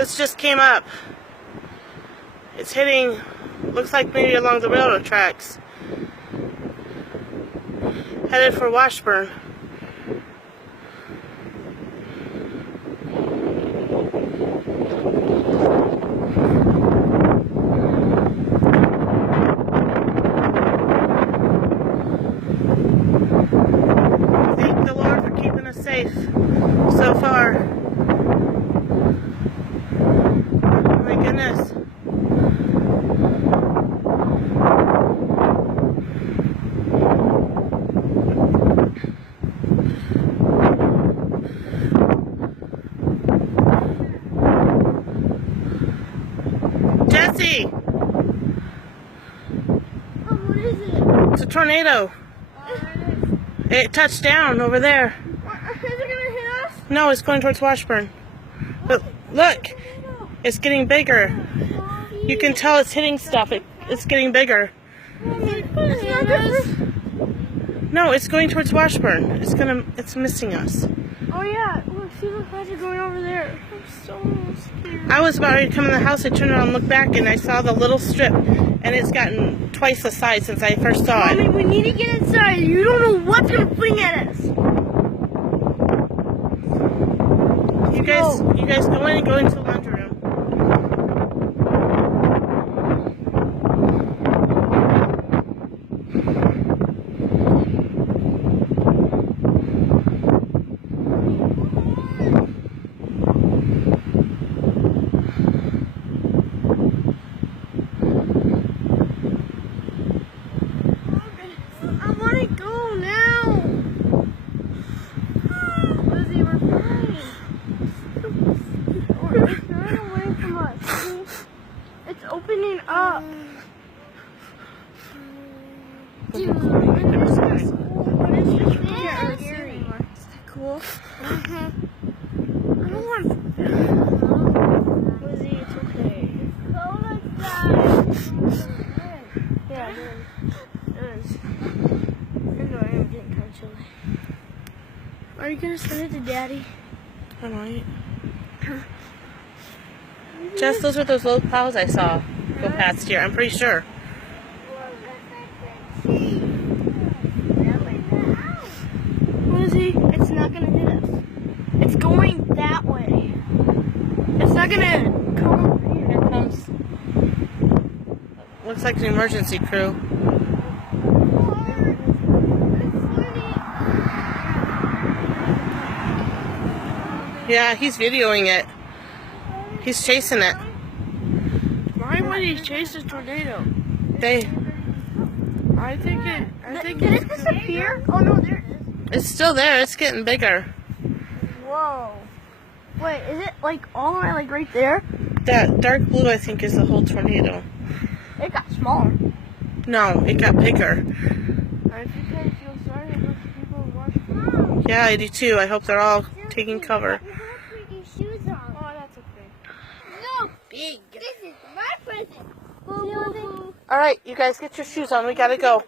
This just came up. It's hitting, looks like maybe along the railroad tracks. Headed for Washburn. Thank the Lord for keeping us safe so far. Oh my goodness. Jesse! Oh, what is it? It's a tornado. It touched down over there. Is it gonna hit us? No, it's going towards Washburn. But look, it's getting bigger. You can tell it's hitting stuff. It's getting bigger. It's not this. No, it's going towards Washburn. It's missing us. Oh yeah, look, see the clouds are going over there. I'm so scared. I was about ready to come in the house. I turned around and looked back, and I saw the little strip, and it's gotten twice the size since I first saw Mommy, it. we need to get inside. You don't know what's gonna fling at us. You guys go in and go into the laundry room. I wanna go now. Lizzie, we're fine. It's running away from us. See? It's opening up. Dude, it's just scary. Is that cool? I don't want Lizzie, it's okay. Go like that. Yeah, it is. I am getting kind of chilly. Are you gonna send it to Daddy? I might. Jess, those are those little clouds I saw go past here. I'm pretty sure. Lizzie, it's not gonna hit us. It's going that way. It's not gonna come over here. Here it comes. Looks like an emergency crew. Yeah, he's videoing it. He's chasing it. Why would he chase a tornado? I think Did it disappear? Oh no, there it is. It's still there. It's getting bigger. Whoa. Wait, is it like all the way like right there? That dark blue, I think, is the whole tornado. It got smaller. No, it got bigger. I think I feel sorry about the people who watch. Yeah, I do too. I hope they're all taking cover. Oh, that's okay. No, big. This is my present. All right, you guys get your shoes on. We gotta go.